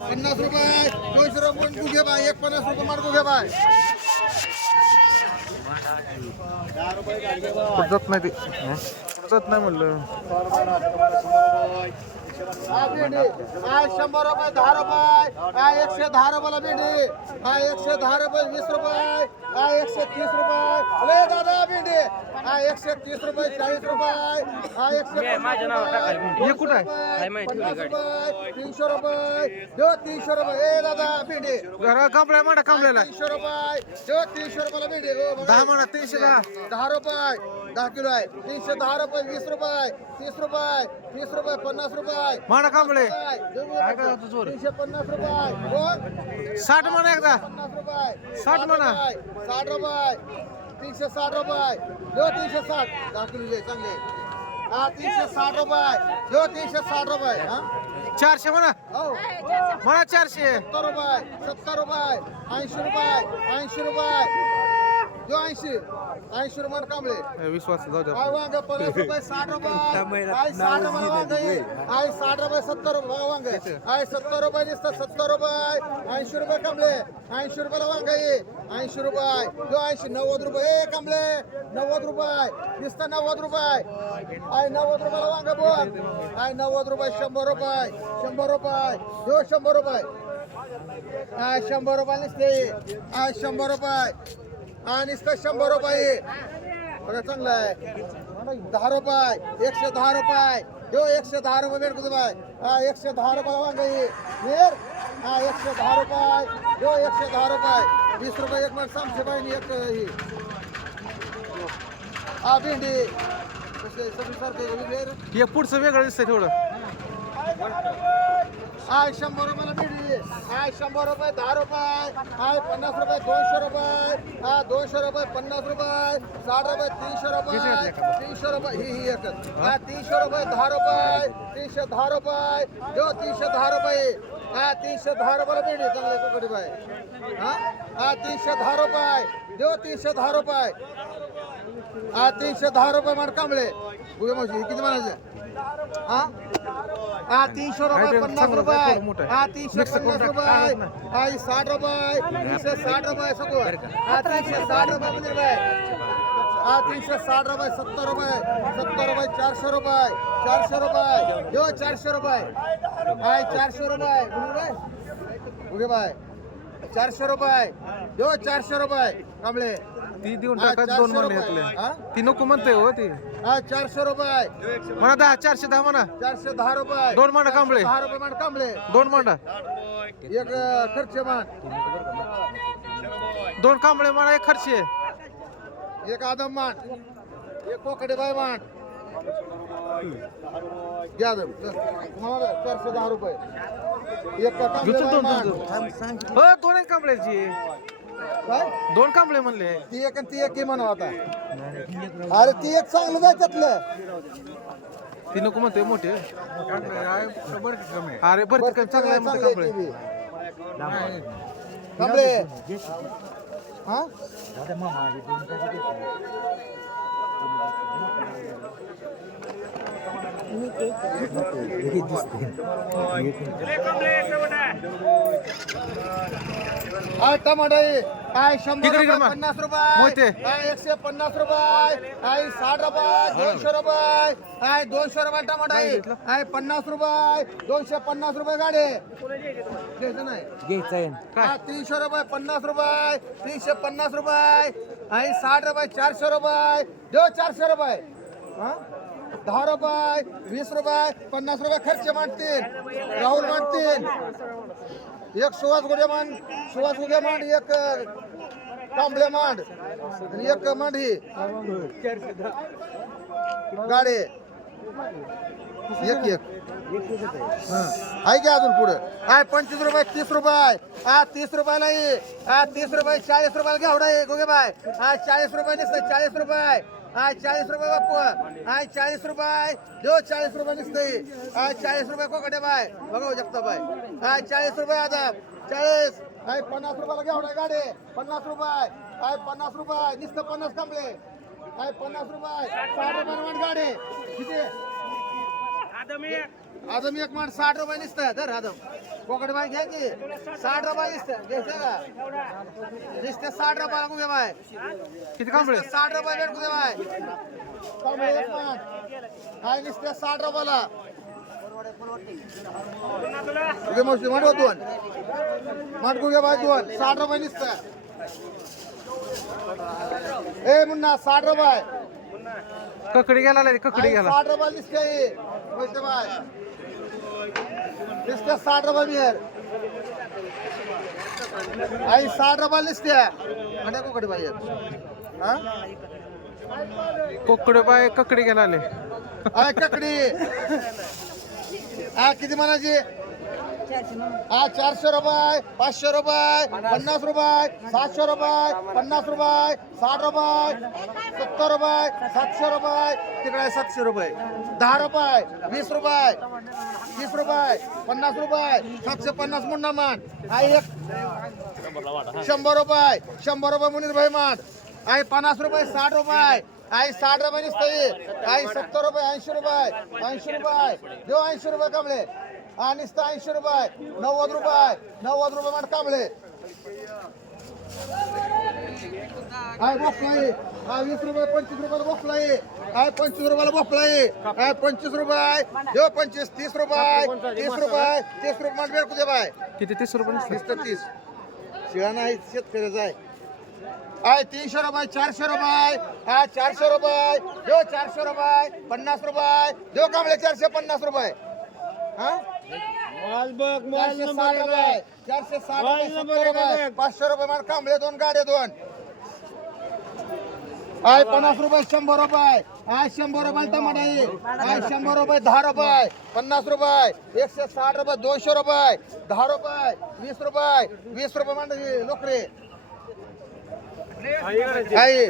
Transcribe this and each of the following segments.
पन्नास रुपये दोनशे रुपये पण घे बाय एक पन्नास रुपये मार घे बाय जात नाही ते जात नाही म्हणलं हा भेंडी. हा शंभर रुपये दहा रुपये. हा एकशे दहा रुपयाला भेंडी. हा एकशे दहा रुपये वीस रुपये. हा एकशे तीस रुपये. अरे दादा भेंडी. हा एकशे तीस रुपये चाळीस रुपये. हा एकशे पन्नास रुपये, हे कुठं आहे? पन्नास रुपये तीनशे रुपये. तीनशे रुपये. ए दादा भेंडी. घरा कांबळ्या माडा कांबळ्याला तीनशे रुपये. देऊ तीनशे रुपयाला भेंडी. हो, बघा. दहा म्हणा तीनशे दहा. दहा रुपये. दहा किलो आहे. तीनशे दहा रुपये वीस रुपये तीस रुपये तीस रुपये पन्नास रुपये. माडा कांबळे? तीनशे पन्नास रुपये. साठ म्हणा एकदा. पन्नास रुपये. साठ म्हणा. साठ रुपये. तीनशे साठ रुपये. दो तीनशे साठ. दहा किलो चांगले. हा तीनशे साठ रुपये. दो तीनशे साठ रुपये. हा? चारशे म्हणा. हो. म्हणा चारशे. सत्तर रुपये सत्तर रुपये ऐंशी रुपये ऐंशी रुपये. दो ऐंशी. ऐंशी रुपये कांबळे. ए, विश्वास जाऊ द्या काय वांग पन्नास रुपये साठ रुपये? काय साठ रुपये वांग आहे. काय साठ रुपये सत्तर रुपये वांग काय सत्तर रुपये दिसतं सत्तर रुपये ऐंशी रुपये कमले ऐंशी रुपयाला वांग ऐंशी रुपये जो ऐंशी नव्वद रुपये. ए कमले नव्वद रुपये दिसतं नव्वद रुपये आय नव्वद रुपयाला वांग बोल. आय नव्वद रुपये शंभर रुपये शंभर रुपये जो शंभर रुपये. आय शंभर रुपये नसते आय शंभर रुपये हा नुसतं शंभर रुपये. बघा चांगलं आहे. दहा रुपये. एकशे दहा रुपये. यो एकशे दहा रुपये भेट कुठं बाय हा एकशे दहा रुपये वांग. आहे वेर हा एकशे दहा रुपये. यो एकशे दहा रुपये. वीस रुपये एक मिनिट सामशे बाईनी एक ही. हा भेंडी. हे पुढचं वेगळं दिसतंय थोडं हाय शंभर रुपयाला भेटली हाय शंभर रुपये दहा रुपये हाय पन्नास रुपये दोनशे रुपये हा दोनशे रुपये पन्नास रुपये साठ रुपये तीनशे रुपये तीनशे रुपये ही ही एकच. हा तीनशे रुपये दहा रुपये तीनशे दहा रुपये जो तीनशे दहा रुपये हा तीनशे दहा रुपयाला भेटली चांगले कुकडे बाय हा? हा तीनशे दहा रुपये देव तीनशे दहा रुपये. हा तीनशे दहा रुपये मान कांबळे. मावशी हे किती म्हणायचे? हा? हा तीनशे रुपये पन्नास रुपये? हा तीनशे पन्नास. रुपये. हा साठ रुपये. तीनशे साठ रुपये सगळं हा तीनशे साठ रुपये म्हणजे रुपये हा तीनशे साठ रुपये सत्तर रुपये. सत्तर रुपये चारशे रुपये. चारशे रुपये. देऊ चारशे रुपये. हाय चारशे रुपये. उगे बाय. चारशे रुपये. देऊ चारशे रुपये. कांबळे. ती देऊन टाका दोन. हा? घेतले. ती नको म्हणते हो ती. हा चारशे रुपये. म्हणा दहा चारशे दहा म्हणा. चारशे दहा रुपये. दोन मांडा कांबळे. दहा रुपये मान कांबळे. दोन मांडा. एक खर्च मान दोन कांबळे म्हणा एक खर्ची. एक आदम मान एक कोकडे बाय घ्या. तुम्हाला चारशे दहा रुपये. एक दोन हो दोन कांबळ्याची काय? दोन कांबळे म्हणले. ती एक आणि ती एक म्हणा आता. अरे ती एक चांगलं जाय त्यातलं. ती नको म्हणते मोठे. अरे बरं चांगलं आहे म्हणते कांबळे. कांबळे. हा? हा टमाटा काय शंभर रुपये पन्नास रुपये काय एकशे पन्नास रुपये काय साठ रुपये दोनशे रुपये काय दोनशे रुपये टमाटा आहे काय पन्नास रुपये दोनशे पन्नास रुपये गाडे घ्यायचं नाही काय तीनशे रुपये पन्नास रुपये तीनशे पन्नास रुपये आहे साठ रुपये चारशे रुपये देऊ चारशे रुपये हा? दहा रुपये वीस रुपये पन्नास रुपये खर्च मांडतील. राहुल मांडतील. एक सुवास गुडे मांड सुहास गुडे मांड एक अं, मांड आणि एक मांड ही. गाडे. एक एक. आहे की अजून पुढे? आय पंचवीस रुपये तीस रुपये. हा तीस रुपयाला नाही. हा तीस रुपये चाळीस रुपयाला घ्यावडा आहे गोगे बाय. हा चाळीस रुपये नसतं चाळीस रुपये. आज चाळीस रुपये बापू. आज चाळीस रुपये. देऊ चाळीस रुपये नसते आज चाळीस रुपये कोकडे बाय. बघा जगता बाय. आज चाळीस रुपये आता. चाळीस. काय पन्नास रुपयाला घेवडा गाडी. पन्नास रुपये. काय पन्नास रुपये. निस्त पन्नास कांबळे काय पन्नास रुपये. साठ रुपये गाडी. किती? आदम एक. माठ साठ रुपये निसतं धर आदम. कोकड बाय घ्या की. साठ रुपये निसतं घ्यायचं का निसते साठ रुपयाला कुठे बाय? किती कांबळे? साठ रुपये भेट कुठे बाय? काय निसते साठ रुपयाला? मांडव दोन बाय दोन साठ रुपये निसतं ए मुन्ना साठ रुपये. ककडी गेला रे, ककडी गेला साठ रुपये दिसते पैसे बाय दिसते साठ रुपये मिळेल. आई साठ रुपये दिसते. म्हणजे कुकडे पाहिजे हा? कोकडे बाय ककडी गेला आले. आय ककडी. हा किती म्हणायची हा चारशे रुपये पाचशे रुपये पन्नास रुपये सातशे रुपये पन्नास रुपये साठ रुपये सत्तर रुपये सातशे रुपये तिकडे सातशे रुपये. दहा रुपये वीस रुपये तीस रुपये पन्नास रुपये सातशे पन्नास मुन्ना मान हा एक शंभर रुपये शंभर रुपये मुनीर भाई मान आई पन्नास रुपये साठ रुपये. आई साठ रुपये निसतं आई सत्तर रुपये ऐंशी रुपये ऐंशी रुपये. देऊ ऐंशी रुपये कमळे निसतं ऐंशी रुपये नव्वद रुपये नव्वद रुपये मान कांबळे बोकला आहे हा वीस रुपये पंचवीस रुपयाला आहे हाय पंचवीस रुपयाला आहे हाय पंचवीस रुपये? देऊ पंचवीस तीस रुपये तीस रुपये तीस रुपये मान बेडकू दे बाय. किती तीस रुपये? वीस तर तीस. शिळा नाही शेतकऱ्याचा आहे. आहे तीनशे रुपये चारशे रुपये. हा चारशे रुपये. देऊ चारशे रुपये. पन्नास रुपये. देऊ कांबळे चारशे पन्नास रुपये. हा? चारशे साठ रुपये. चारशे साठ रुपये सत्तर रुपये. पाचशे रुपये मला कांबळे दोन गाड्या दोन. आहे पन्नास रुपये शंभर रुपये. आहे शंभर रुपये टमाटा. आहे आहे शंभर रुपये दहा रुपये. पन्नास रुपये. एकशे साठ रुपये दोनशे रुपये. दहा रुपये वीस रुपये. वीस रुपये मांडवी लोकरे. आहे.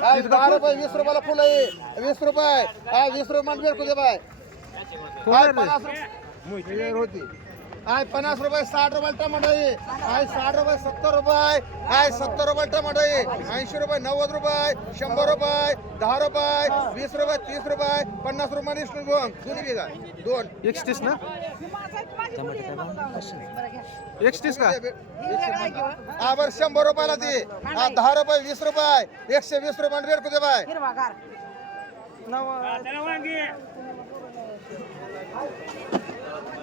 आहे, दहा रुपये वीस रुपयाला फुलं आहे. वीस रुपये. आहे वीस रुपये बाय. आहे पन्नास रुपये. होती आहे पन्नास रुपये साठ रुपये टमाटर आहे आहे साठ रुपये सत्तर रुपये. आहे सत्तर रुपये टमाटर आहे ऐंशी रुपये नव्वद रुपये. शंभर रुपये दहा रुपये वीस रुपये तीस रुपये. पन्नास रुपये दोन दोन्ही बिघा दोन. एकशे तीस ना? एकशे तीस का? हा बरं शंभर रुपयाला ती. हा दहा रुपये वीस रुपये. एकशे वीस रुपये रेट कुठे बाय.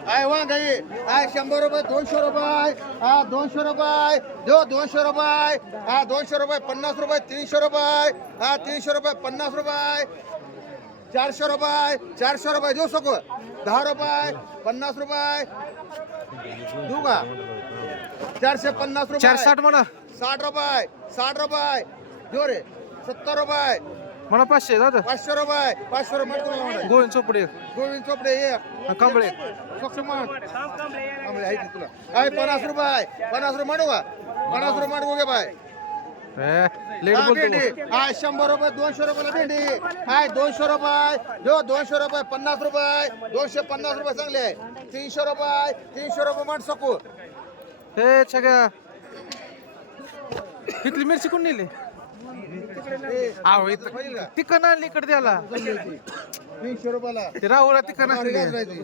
आहे वांगाई आहे शंभर रुपये दोनशे रुपये हा दोनशे रुपये देऊ दोनशे रुपये हा दोनशे रुपये पन्नास रुपये तीनशे रुपये हा तीनशे रुपये पन्नास रुपये चारशे रुपये चारशे रुपये देऊ शकू? दहा रुपये पन्नास रुपये देऊ का? चारशे पन्नास रुपये चार साठ म्हणा. साठ रुपये साठ रुपये देऊ रे सत्तर रुपये म्हणा पाचशे जाऊ पाचशे रुपये पाचशे रुपये तुम्हाला म्हणा. गोविंद चोपडे. गोविंद चोपडे एक कांबळे. सक्षमान कांबळे आहे की तुला. आहे पन्नास रुपये पन्नास रुपये म्हणू का? पन्नास रुपये म्हणू घे बाय. लेट हा, बोलतो. भेंडी. आहे शंभर रुपये दोनशे रुपयाला भेंडी. आहे दोनशे रुपये. जो दोनशे रुपये पन्नास रुपये. दोनशे पन्नास रुपये चांगले आहे. तीनशे रुपये तीनशे रुपये म्हण सकू. हे सगळ्या इथली मिरची कोण नेली? आहो इथं तिकन आणली इकडे द्याला तीनशे रुपयाला ते राहुला तिकन आणली.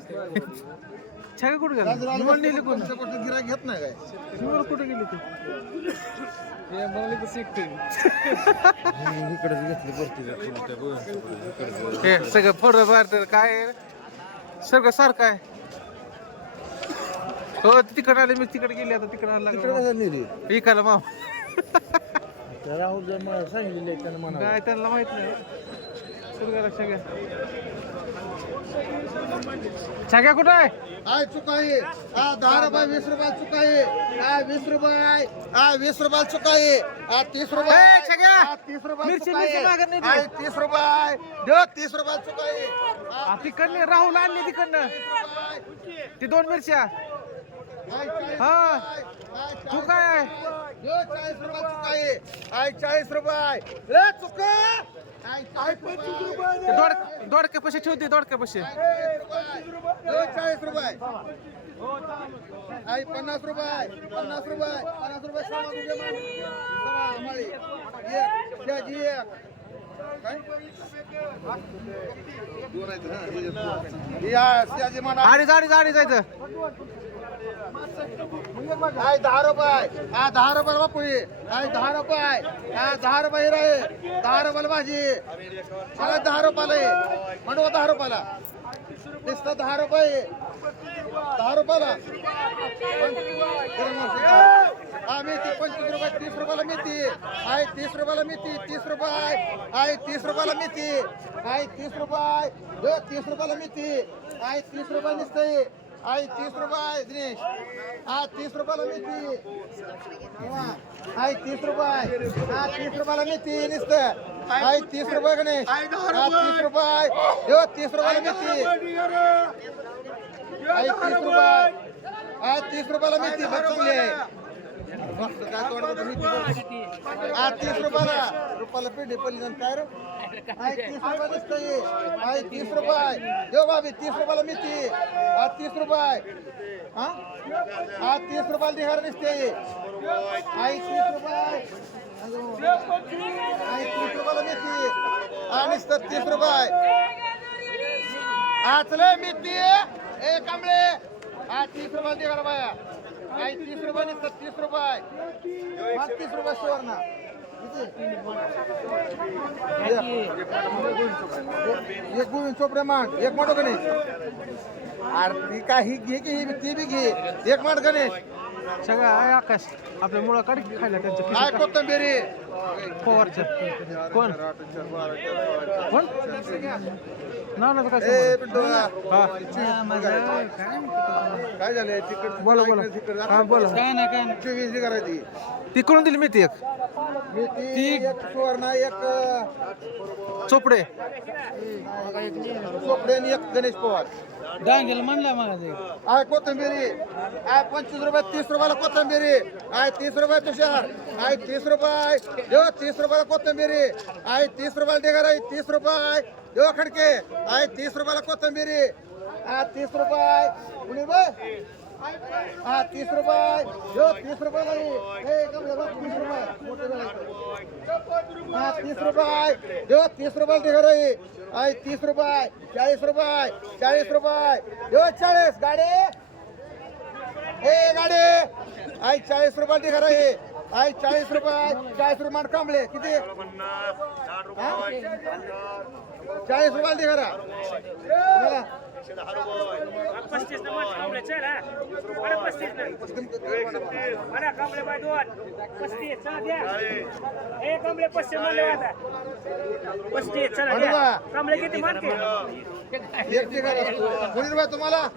छाया कुठे गेला? निवड नेली कोण? गिऱ्हाईक घेत नाही काय निवड कुठे गेली ती? हे सगळं फोडं मारतं काय? सगळं सारखं आहे. हो तिकडे आले मी तिकडे गेले आता तिकडे आला लागला राहुल सांगितले त्यानं काय त्यांना माहीत नाही. सगळ्या सगळ्या सगळ्या कुठं आहे? आय चुकाई. हा दहा रुपये वीस रुपये चुकाई. हा वीस रुपये हा वीस रुपये चुकाई. हा तीस रुपये ए, छग्या! हा, तीस रुपये मिरची- चुकाई. मिरची मागत नाही तू. हाय, तीस रुपये देऊ तीस रुपये चुकाई. हा, आ, तिकडनं राहुल आणली तिकडनं. ती दोन मिरच्या. हा. तू चाळीस रुपये हाय चाळीस रुपये. चुका. हाय, हाय, पंचवीस रुपये ते दोड दोडक्या पैसे ठेवते दोडक्या पैसे. चाळीस रुपये. आई पन्नास रुपये. पन्नास रुपये. पन्नास रुपये समा तुझे मान समा आम्हाली एक त्याची एक. काय? या सियाजी म्हणा अडीच अडीच अडीच जायचं काय दहा रुपये? हा दहा रुपये बापू? काय दहा रुपये? हा दहा रुपये रे दहा रुपयाला भाजी? सगळं दहा रुपयाला आहे. म्हणू दहा रुपयाला. दिसत दहा रुपये दहा रुपयाला. हा मेथी पंचवीस रुपये तीस रुपयाला मेथी आहे तीस रुपयाला मेथी तीस रुपये आहे तीस रुपयाला मेथी आहे तीस रुपये तीस रुपयाला मेथी आहे तीस रुपये नुसते आहे तीस रुपये दिनेश. हा तीस रुपयाला मेथी. आहे तीस रुपये हा तीस रुपयाला मेथी नुसतं आहे तीस रुपये गणेश. हा तीस रुपये हो तीस रुपयाला मेथी. आहे तीस रुपये. हा तीस रुपयाला मेथी बघ चांगली काय हा तीस रुपयाला. रुपयाला पेढे पडली नंतर आहे तीस रुपये दिसतंय. आहे तीस रुपये देव बाबी तीस रुपयाला मेथी हा तीस रुपये. हा? हा तीस रुपयाला दिहार दिसते. आहे तीस रुपये. आहे तीस रुपयाला मेथी हा नुसतं तीस रुपये. आचले मेथी ए कमळे हा तीस रुपये दिहार बाया. आहे तीस रुपये नुसतं तीस रुपये. तीस रुपये सुवर्ण. एक गोविंद चोपडे माग एक मोठं गणेश. अरे ती काय ही घे की ही ती बी घे. एक माठ गणेश. सगळं आहे आकाश. आपल्या मुळा काढ की खायला त्यांच्या काय कोथंबिरी कोण? कोण? ना ना काय ए संबंध? पिंटू हा. काय झालंय? तिकड बोला बोला. हा बोला. चोवीस करायची. तिकडून दिली मेथी एक. मी ती एक सुवर्ण एक चोपडे. चोपडे आणि एक गणेश पवार. डांगेल म्हणला मला आहे कोथंबिरी. आहे पंचवीस रुपये तीस रुपयाला कोथंबिरी. आहे तीस रुपये तुषार. आहे तीस रुपये देव तीस रुपयाला कोथंबिरी. आहे तीस रुपयाला ढेगर आहे तीस रुपये. देव खडके. आहे तीस रुपयाला कोथंबिरी. हा तीस रुपये. हा तीस रुपये. देव तीस रुपये नाही हे कमले तीस रुपये. हा तीस रुपये. देव तीस रुपये ढेगर आहे आहे तीस रुपये. चाळीस रुपये. चाळीस रुपये. देव चाळीस. गाडी. हे गाडी. आई चाळीस रुपये ढेगर आहे आई चाळीस रुपये चाळीस रुपये कांबळे किती? चाळीस रुपयाला ढेगर बोला. पस्तीस नंबर चल पस्तीस बाय दोन. पस्तीस चला द्या. हे कांबळे पस्तीस म्हणले आता. पस्तीस चला द्या. बरोबर. कांबळे किती मानते एक रुपये तुम्हाला?